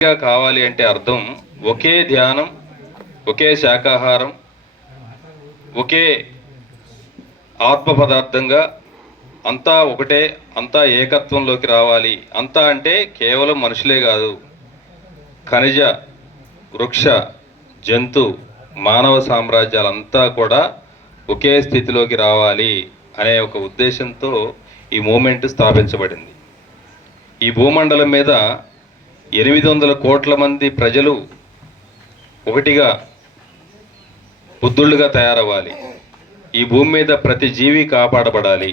కావాలి అంటే అర్థం ఒకే ధ్యానం, ఒకే శాకాహారం, ఒకే ఆత్మ పదార్థంగా అంతా ఒకటే, అంతా ఏకత్వంలోకి రావాలి. అంతా అంటే కేవలం మనుషులే కాదు, ఖనిజ, వృక్ష, జంతు, మానవ సామ్రాజ్యాలంతా కూడా ఒకే స్థితిలోకి రావాలి అనే ఒక ఉద్దేశంతో ఈ మూమెంట్ స్థాపించబడింది. ఈ భూమండలం మీద 800 కోట్ల మంది ప్రజలు ఒకటిగా బుద్ధుళ్ళుగా తయారవ్వాలి. ఈ భూమి మీద ప్రతి జీవి కాపాడబడాలి.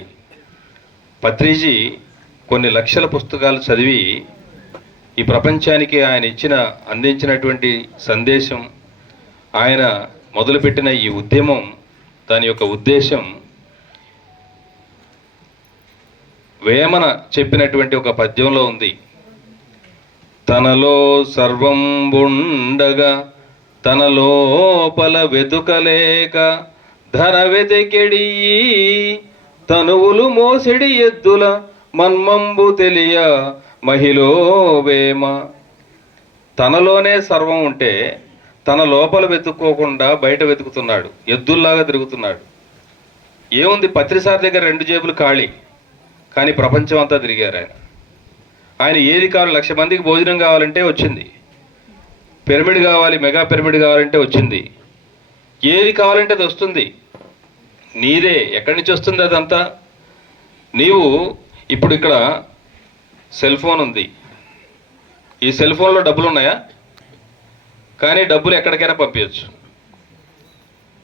పత్రిజీ కొన్ని లక్షల పుస్తకాలు చదివి ఈ ప్రపంచానికి ఆయన అందించినటువంటి సందేశం, ఆయన మొదలుపెట్టిన ఈ ఉద్యమం, దాని యొక్క ఉద్దేశం వేమన చెప్పినటువంటి ఒక పద్యంలో ఉంది. తనలో సర్వం ఉండగా తన లోపల వెతుకలేక ధర వెతికెడి తనువులు మోసెడి ఎద్దుల మన్మంబు తెలియ మహిళో వేమ. తనలోనే సర్వం ఉంటే తన లోపల వెతుక్కోకుండా బయట వెతుకుతున్నాడు, ఎద్దుల్లాగా తిరుగుతున్నాడు. ఏముంది, పత్రిసారి దగ్గర 2 జేబులు ఖాళీ, కానీ ప్రపంచం అంతా తిరిగారు ఆయన ఏది కావాలి, 1,00,000 మందికి భోజనం కావాలంటే వచ్చింది, పిరమిడ్ కావాలి, మెగా పిరమిడ్ కావాలంటే వచ్చింది, ఏది కావాలంటే అది వస్తుంది. నీదే, ఎక్కడి నుంచి వస్తుంది అదంతా? నీవు ఇప్పుడు ఇక్కడ సెల్ ఫోన్ ఉంది, ఈ సెల్ ఫోన్లో డబ్బులు ఉన్నాయా? కానీ డబ్బులు ఎక్కడికైనా పంపించచ్చు.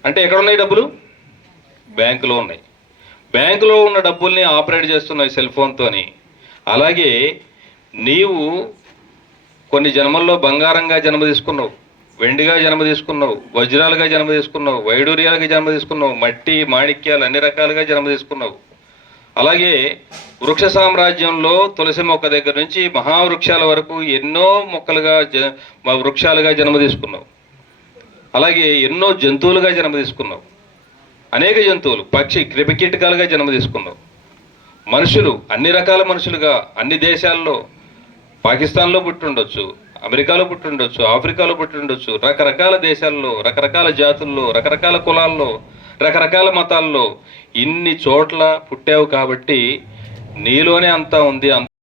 అంటే ఎక్కడున్నాయి డబ్బులు? బ్యాంకులో ఉన్నాయి. బ్యాంకులో ఉన్న డబ్బుల్ని ఆపరేట్ చేస్తున్నాయి సెల్ ఫోన్తోని. అలాగే నీవు కొన్ని జన్మల్లో బంగారంగా జన్మ తీసుకున్నావు, వెండిగా జన్మ తీసుకున్నావు, వజ్రాలుగా జన్మ తీసుకున్నావు, వైడూర్యాలుగా జన్మ తీసుకున్నావు, మట్టి మాణిక్యాలు అన్ని రకాలుగా జన్మ తీసుకున్నావు. అలాగే వృక్ష సామ్రాజ్యంలో తులసి మొక్క దగ్గర నుంచి మహావృక్షాల వరకు ఎన్నో మొక్కలుగా వృక్షాలుగా జన్మ తీసుకున్నావు. అలాగే ఎన్నో జంతువులుగా జన్మ తీసుకున్నావు, అనేక జంతువులు, పక్షి, క్రిమికీటకాలుగా జన్మ తీసుకున్నావు. మనుషులు అన్ని రకాల మనుషులుగా అన్ని దేశాల్లో, పాకిస్తాన్లో పుట్టుండొచ్చు, అమెరికాలో పుట్టుండొచ్చు, ఆఫ్రికాలో పుట్టుండొచ్చు, రకరకాల దేశాల్లో, రకరకాల జాతుల్లో, రకరకాల కులాల్లో, రకరకాల మతాల్లో ఇన్ని చోట్ల పుట్టావు. కాబట్టి నీలోనే అంతా ఉంది.